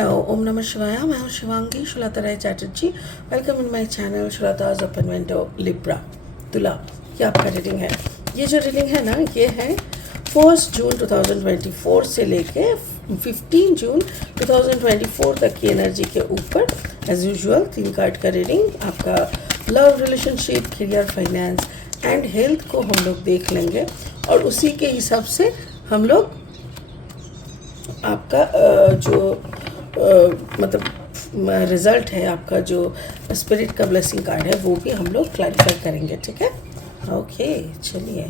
Hello, Om Namah Shivaya. मैं हूँ Shivangi Shulta Rai Chatterjee. Welcome in my channel Shulta's open window libra तुला. ये आपका रीडिंग है. ये जो रीडिंग है ना, ये है 1 जून 2024 से लेके 15 जून 2024 तक की एनर्जी के ऊपर एज यूजुअल 3 कार्ड का रीडिंग. आपका love, relationship, career, finance and health को हम लोग देख लेंगे और उसी के हिसाब से हम लोग आपका मतलब रिज़ल्ट है, आपका जो स्पिरिट का ब्लेसिंग कार्ड है वो भी हम लोग क्लैरिफाई करेंगे. ठीक है, ओके. चलिए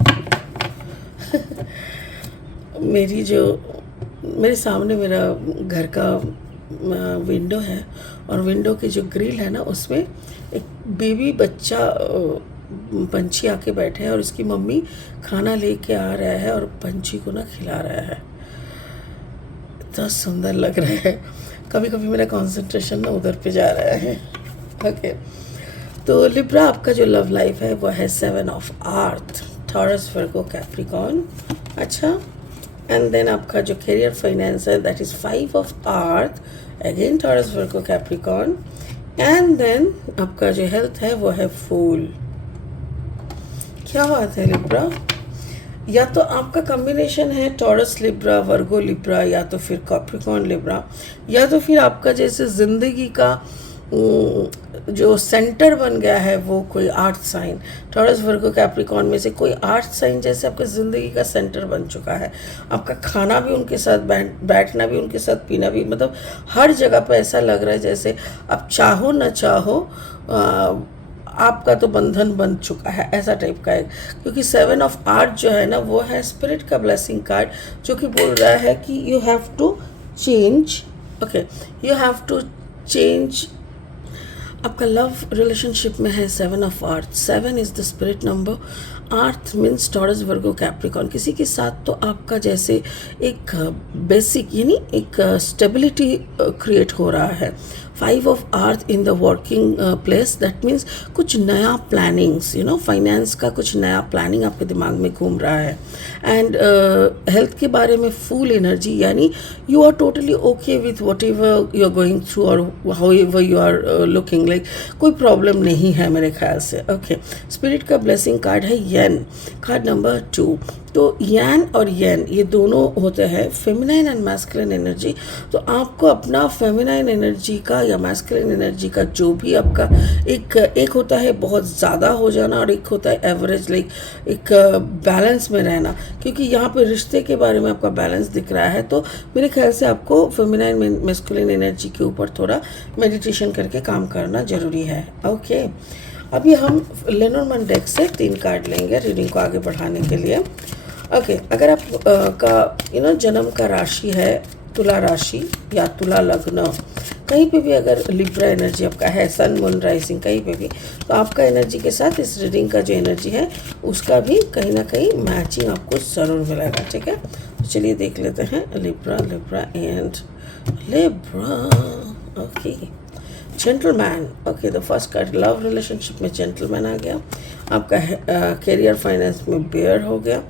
मेरे सामने मेरा घर का विंडो है और विंडो की जो ग्रिल है ना, उसमें एक बेबी बच्चा पंछी आके बैठे हैं और उसकी मम्मी खाना लेके आ रहा है और पंछी को ना खिला रहा है. इतना सुंदर लग रहा है. कभी कभी मेरा कंसंट्रेशन ना उधर पे जा रहा है. ओके, तो लिब्रा, आपका जो लव लाइफ है वो है 7 of earth, Taurus, Virgo, Capricorn. अच्छा, एंड देन आपका जो करियर, फाइनेंस है that is 5 of earth, again Taurus, Virgo, Capricorn. And then आपका जो हेल्थ है वो है फूल. क्या बात है लिब्रा, या तो आपका कॉम्बिनेशन है टॉरस लिब्रा, वर्गो लिब्रा, या तो फिर कैप्रिकॉर्न लिब्रा, या तो फिर आपका जैसे ज़िंदगी का जो सेंटर बन गया है वो कोई अर्थ साइन, टॉरस, वर्गो, कैप्रिकॉर्न में से कोई अर्थ साइन जैसे आपका ज़िंदगी का सेंटर बन चुका है. आपका खाना भी उनके साथ, बैठना भी उनके साथ, पीना भी, मतलब हर जगह पे ऐसा लग रहा है जैसे आप चाहो ना चाहो आपका तो बंधन बन चुका है, ऐसा टाइप का है. क्योंकि 7 ऑफ आर्ट जो है ना वो है स्पिरिट का ब्लेसिंग कार्ड, जो कि बोल रहा है कि you have to change. Okay, you have to change. आपका लव रिलेशनशिप में है 7 of earth. 7 is the spirit number. Earth means Taurus, Virgo, Capricorn. किसी के साथ तो आपका जैसे एक बेसिक यानी एक स्टेबिलिटी क्रिएट हो रहा है. 5 of earth in the working place, that means कुछ नया प्लानिंग्स, फाइनेंस का कुछ नया प्लानिंग आपके दिमाग में घूम रहा है. एंड हेल्थ के बारे में फुल एनर्जी, यानी you are totally okay with whatever you are going through और however you are looking like. कोई प्रॉब्लम नहीं है मेरे ख्याल से. ओके, स्पिरिट का ब्लेसिंग कार्ड है येन, कार्ड नंबर 2. तो यान और येन ये दोनों होते हैं फेमिनाइन एंड मैस्कुलिन एनर्जी. तो आपको अपना फेमिनाइन एनर्जी का या मैस्कुलिन एनर्जी का जो भी आपका एक होता है बहुत ज़्यादा हो जाना और एक होता है एवरेज, लाइक एक बैलेंस में रहना. क्योंकि यहाँ पे रिश्ते के बारे में आपका बैलेंस दिख रहा है, तो मेरे ख्याल से आपको फेमिनाइन मैस्कुलिन एनर्जी के ऊपर थोड़ा मेडिटेशन करके काम करना ज़रूरी है. ओके, अभी हम लेनोर्मैन डेक से 3 कार्ड लेंगे रीडिंग को आगे बढ़ाने के लिए. ओके, अगर आप का जन्म का राशि है तुला राशि या तुला लग्न, कहीं पे भी अगर लिब्रा एनर्जी आपका है, सन मून राइजिंग कहीं पे भी, तो आपका एनर्जी के साथ इस रीडिंग का जो एनर्जी है उसका भी कहीं ना कहीं मैचिंग आपको ज़रूर मिलेगा. ठीक है, तो चलिए देख लेते हैं Libra and Libra. Okay, gentleman. Okay, the first card love relationship में जेंटलमैन आ गया. आपका करियर फाइनेंस में बेयर हो गया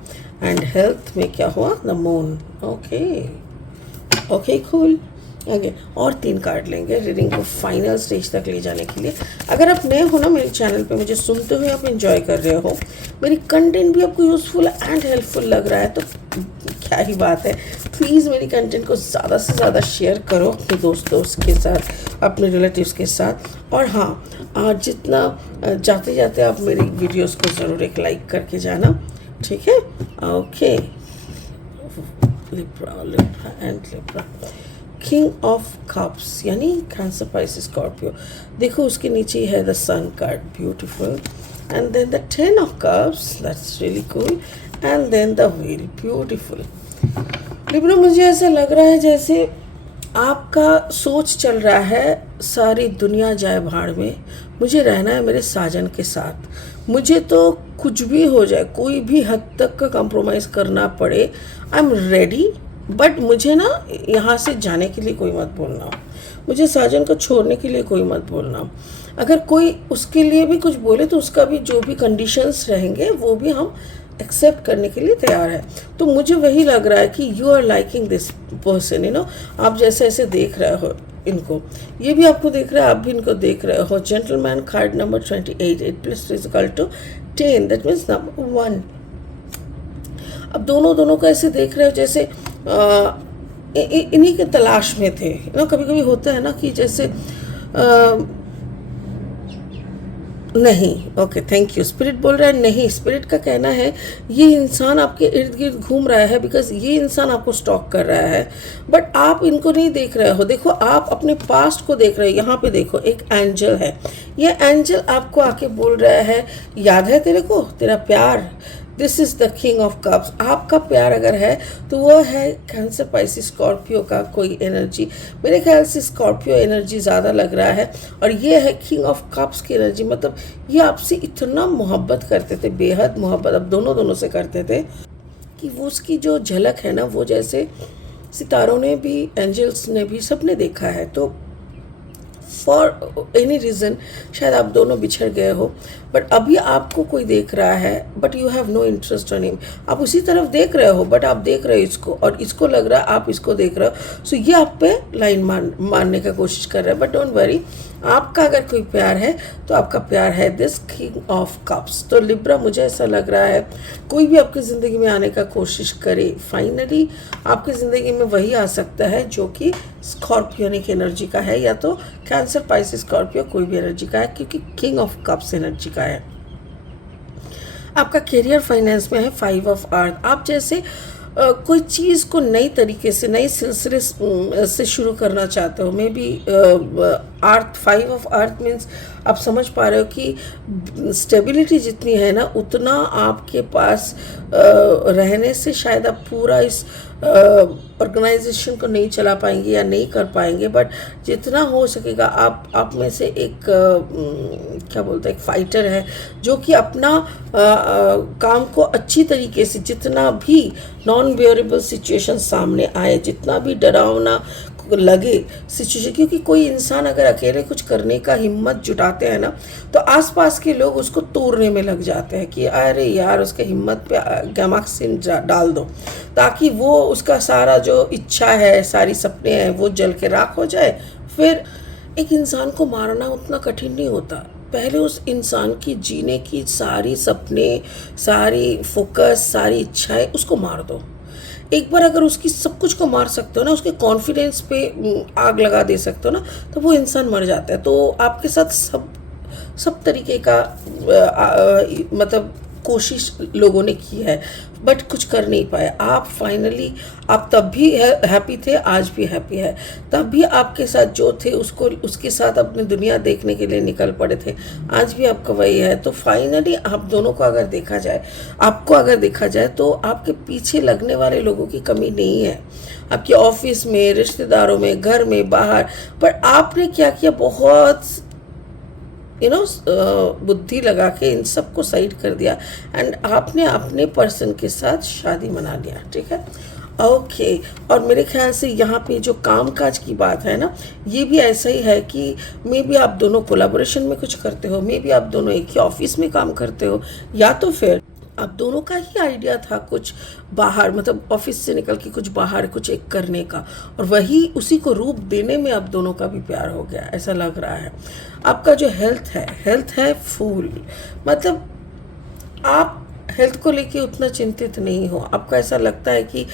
एंड हेल्थ में क्या हुआ, the moon. Okay, cool. Okay, और 3 कार्ड लेंगे रीडिंग को फाइनल स्टेज तक ले जाने के लिए. अगर आप नए हो ना मेरे चैनल पे, मुझे सुनते हुए आप एंजॉय कर रहे हो, मेरी कंटेंट भी आपको यूज़फुल एंड हेल्पफुल लग रहा है, तो क्या ही बात है. प्लीज़ मेरी कंटेंट को ज़्यादा से ज़्यादा शेयर करो अपने दोस्तों के साथ, अपने रिलेटिव्स के साथ. और हाँ, जितना जाते जाते आप मेरी वीडियोस को ज़रूर एक लाइक करके जाना. ठीक है, okay. Libra and Libra. King of cups यानी कैंसर, पाइसेस, स्कॉर्पियो. देखो उसके नीचे है the sun card, beautiful. And then the 10 of cups, that's really cool. And then the wheel, beautiful. Libra, मुझे ऐसा लग रहा है जैसे आपका सोच चल रहा है सारी दुनिया जाए भाड़ में, मुझे रहना है मेरे साजन के साथ. मुझे तो कुछ भी हो जाए, कोई भी हद तक का कंप्रोमाइज़ करना पड़े, आई एम रेडी. बट मुझे ना यहाँ से जाने के लिए कोई मत बोलना, मुझे साजन को छोड़ने के लिए कोई मत बोलना. अगर कोई उसके लिए भी कुछ बोले तो उसका भी जो भी कंडीशंस रहेंगे वो भी हम एक्सेप्ट करने के लिए तैयार है। तो मुझे वही लग रहा है कि you are liking this person, आप जैसे ऐसे देख रहे हो, इनको, ये भी आपको देख रहा है, आप भी इनको देख रहे हो। Gentleman card number 28, 8+3 = 10, that means number 1। अब दोनों को ऐसे देख रहे हो जैसे इन्हीं के तलाश में थे। कभी कभी होता है ना कि जैसे नहीं, ओके थैंक यू, स्पिरिट बोल रहा है नहीं, स्पिरिट का कहना है ये इंसान आपके इर्द गिर्द घूम रहा है बिकॉज ये इंसान आपको स्टॉक कर रहा है, बट आप इनको नहीं देख रहे हो। देखो आप अपने पास्ट को देख रहे हो। यहाँ पे देखो एक एंजल है, ये एंजल आपको आके बोल रहा है याद है तेरे को तेरा प्यार, this is the king of cups. आपका प्यार अगर है तो वो है कैंसर स्पाइसी स्कॉर्पियो का कोई एनर्जी, मेरे ख्याल से स्कॉर्पियो एनर्जी ज़्यादा लग रहा है। और ये है किंग ऑफ कप्स की एनर्जी, मतलब ये आपसे इतना मोहब्बत करते थे, बेहद मोहब्बत अब दोनों से करते थे कि वो उसकी जो झलक है ना वो जैसे सितारों ने भी, एंजल्स ने भी, सब ने देखा है। तो फॉर एनी रीज़न शायद आप दोनों बिछड़ गए हो, बट अभी आपको कोई देख रहा है but you have no interest on him. आप उसी तरफ देख रहे हो बट आप देख रहे हो इसको, और इसको लग रहा है आप इसको देख रहे हो। सो ये आप पे लाइन मारने का कोशिश कर रहा है, बट डोंट वरी, आपका अगर कोई प्यार है तो आपका प्यार है दिस किंग ऑफ कप्स। तो लिब्रा मुझे ऐसा लग रहा है कोई भी आपकी ज़िंदगी में आने का कोशिश करे, फाइनली आपकी ज़िंदगी में वही आ सकता है जो कि स्कॉर्पियोनिक एनर्जी का है, या तो कैंसर पाइसिस स्कॉर्पियो कोई भी एनर्जी का है, क्योंकि किंग ऑफ कप्स एनर्जी का है। आपका करियर फाइनेंस में है 5 ऑफ अर्थ। आप जैसे कोई चीज़ को नई तरीके से, नई सिलसिले से शुरू करना चाहते हो। May be earth, 5 of earth means आप समझ पा रहे हो कि स्टेबिलिटी जितनी है ना उतना आपके पास रहने से शायद आप पूरा इस ऑर्गेनाइजेशन को नहीं चला पाएंगे या नहीं कर पाएंगे, बट जितना हो सकेगा आप में से एक क्या बोलते हैं, एक फाइटर है जो कि अपना काम को अच्छी तरीके से, जितना भी नॉन बेयरेबल सिचुएशन सामने आए, जितना भी डरावना लगे सिचुएशन, क्योंकि कोई इंसान अगर अकेले कुछ करने का हिम्मत जुटाते हैं ना तो आसपास के लोग उसको तोड़ने में लग जाते हैं कि अरे यार उसके हिम्मत पे गैमाक्सिन डाल दो, ताकि वो उसका सारा जो इच्छा है, सारी सपने हैं वो जल के राख हो जाए। फिर एक इंसान को मारना उतना कठिन नहीं होता, पहले उस इंसान की जीने की सारी सपने, सारी फोकस, सारी इच्छाएं उसको मार दो। एक बार अगर उसकी सब कुछ को मार सकते हो ना, उसके कॉन्फिडेंस पे आग लगा दे सकते हो ना, तो वो इंसान मर जाता है। तो आपके साथ सब तरीके का मतलब कोशिश लोगों ने की है बट कुछ कर नहीं पाए। आप फाइनली, आप तब भी हैप्पी थे, आज भी हैप्पी है। तब भी आपके साथ जो थे उसके साथ अपनी दुनिया देखने के लिए निकल पड़े थे, आज भी आपका वही है। तो फाइनली आप दोनों को अगर देखा जाए, आपको अगर देखा जाए तो आपके पीछे लगने वाले लोगों की कमी नहीं है, आपके ऑफिस में, रिश्तेदारों में, घर में, बाहर। पर आपने क्या किया, बहुत बुद्धि लगा के इन सब को साइड कर दिया एंड आपने अपने पर्सन के साथ शादी मना लिया, ठीक है, ओके। और मेरे ख्याल से यहाँ पे जो कामकाज की बात है ना, ये भी ऐसा ही है कि मे बी आप दोनों कोलैबोरेशन में कुछ करते हो, मे बी आप दोनों एक ही ऑफिस में काम करते हो, या तो फिर आप दोनों का ही आइडिया था कुछ बाहर, मतलब ऑफिस से निकल के कुछ बाहर कुछ एक करने का, और वही उसी को रूप देने में आप दोनों का भी प्यार हो गया, ऐसा लग रहा है। आपका जो हेल्थ है फूल, मतलब आप हेल्थ को लेके उतना चिंतित नहीं हो। आपको ऐसा लगता है कि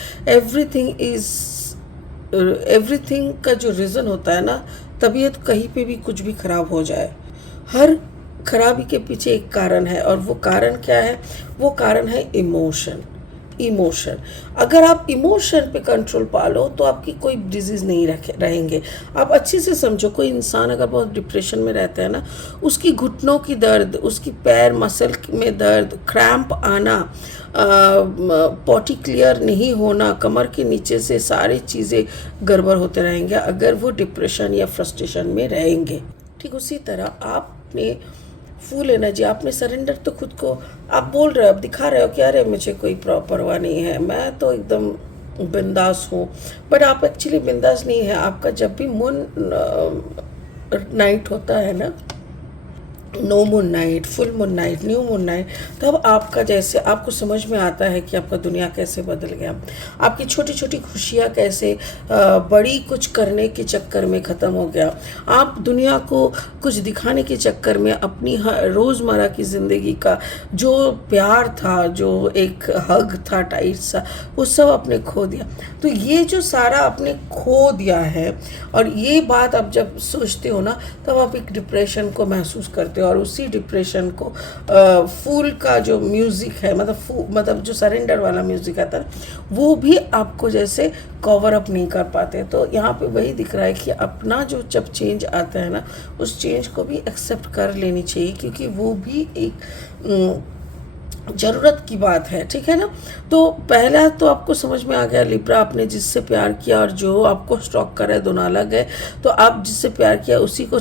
एवरीथिंग का जो रीज़न होता है ना, तबीयत कहीं पे भी कुछ भी खराब हो जाए, हर खराबी के पीछे एक कारण है, और वो कारण क्या है, वो कारण है इमोशन। अगर आप इमोशन पे कंट्रोल पा लो तो आपकी कोई डिजीज़ नहीं रहेंगे। आप अच्छे से समझो, कोई इंसान अगर बहुत डिप्रेशन में रहता है ना, उसकी घुटनों की दर्द, उसकी पैर मसल में दर्द, क्रैम्प आना, पॉटी क्लियर नहीं होना, कमर के नीचे से सारी चीज़ें गड़बड़ होते रहेंगे अगर वो डिप्रेशन या फ्रस्ट्रेशन में रहेंगे। ठीक उसी तरह आपने फुल एनर्जी, आपने सरेंडर तो खुद को, आप बोल रहे हो, आप दिखा रहे हो कि अरे मुझे कोई परवाह नहीं है, मैं तो एकदम बिंदास हूँ, बट आप एक्चुअली बिंदास नहीं है। आपका जब भी मून नाइट होता है ना, no moon night, full moon night, new moon night, तब आपका जैसे आपको समझ में आता है कि आपका दुनिया कैसे बदल गया, आपकी छोटी छोटी खुशियाँ कैसे बड़ी कुछ करने के चक्कर में ख़त्म हो गया। आप दुनिया को कुछ दिखाने के चक्कर में अपनी रोज़मर्रा की ज़िंदगी का जो प्यार था, जो एक हग था टाइट सा, वो सब आपने खो दिया। तो ये जो सारा आपने खो दिया है, और ये बात आप जब सोचते हो ना, तब आप एक डिप्रेशन को महसूस करते हो, और उसी डिप्रेशन को फूल का जो म्यूज़िक है, मतलब जो सरेंडर वाला म्यूज़िक आता है, वो भी आपको जैसे कवर अप नहीं कर पाते। तो यहाँ पे वही दिख रहा है कि अपना जो जब चेंज आता है ना, उस चेंज को भी एक्सेप्ट कर लेनी चाहिए, क्योंकि वो भी एक ज़रूरत की बात है, ठीक है ना। तो पहला तो आपको समझ में आ गया, लिब्रा, आपने जिससे प्यार किया और जो आपको स्टॉक कर रहा है दोनों अलग है। तो आप जिससे प्यार किया उसी को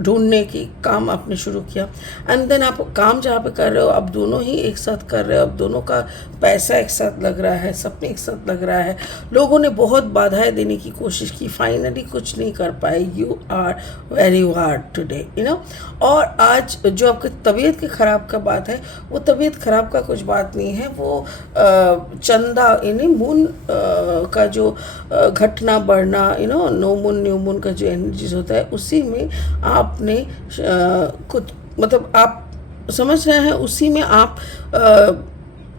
ढूंढने की काम आपने शुरू किया। एंड देन आप काम जहाँ पे कर रहे हो, आप दोनों ही एक साथ कर रहे हो, अब दोनों का पैसा एक साथ लग रहा है, सपने एक साथ लग रहा है। लोगों ने बहुत बाधाएं देने की कोशिश की, फाइनली कुछ नहीं कर पाए। You are very hard today, you know. और आज जो आपकी तबीयत की ख़राब का बात है, वो तबीयत ख़राब का कुछ बात नहीं है, वो चंदा यानी मून का जो घटना बढ़ना, नो मून न्यू मून का जो एनर्जीज होता है, उसी में आपने कुछ, मतलब आप समझ रहे हैं, उसी में आप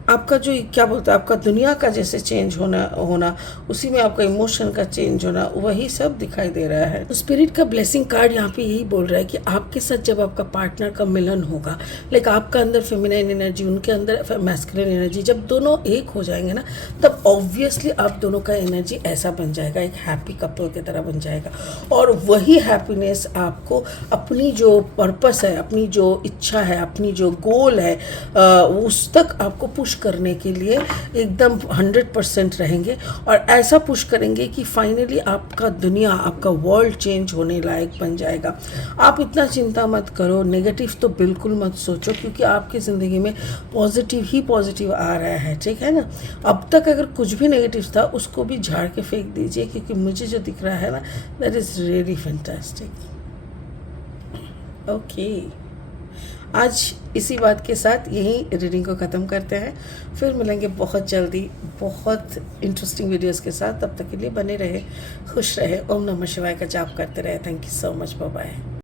आपका जो क्या बोलते हैं, आपका दुनिया का जैसे चेंज होना उसी में आपका इमोशन का चेंज होना, वही सब दिखाई दे रहा है। तो स्पिरिट का ब्लेसिंग कार्ड यहाँ पे यही बोल रहा है कि आपके साथ जब आपका पार्टनर का मिलन होगा, लाइक आपका अंदर फेमिनाइन एनर्जी, उनके अंदर मैस्कुलिन एनर्जी, जब दोनों एक हो जाएंगे ना, तब ऑब्वियसली आप दोनों का एनर्जी ऐसा बन जाएगा, एक हैप्पी कपल की तरह बन जाएगा। और वही हैप्पीनेस आपको अपनी जो पर्पस है, अपनी जो इच्छा है, अपनी जो गोल है, उस तक आपको पुश करने के लिए एकदम 100% रहेंगे, और ऐसा पुश करेंगे कि फाइनली आपका दुनिया, आपका वर्ल्ड चेंज होने लायक बन जाएगा। आप इतना चिंता मत करो, नेगेटिव तो बिल्कुल मत सोचो, क्योंकि आपकी ज़िंदगी में पॉजिटिव ही पॉजिटिव आ रहा है, ठीक है ना। अब तक अगर कुछ भी नेगेटिव था, उसको भी झाड़ के फेंक दीजिए, क्योंकि मुझे जो दिख रहा है ना, that is really fantastic. Okay, आज इसी बात के साथ यही रीडिंग को ख़त्म करते हैं। फिर मिलेंगे बहुत जल्दी बहुत इंटरेस्टिंग वीडियोस के साथ। तब तक के लिए बने रहे, खुश रहे, ओम नमः शिवाय का जाप करते रहे। Thank you so much, bye bye.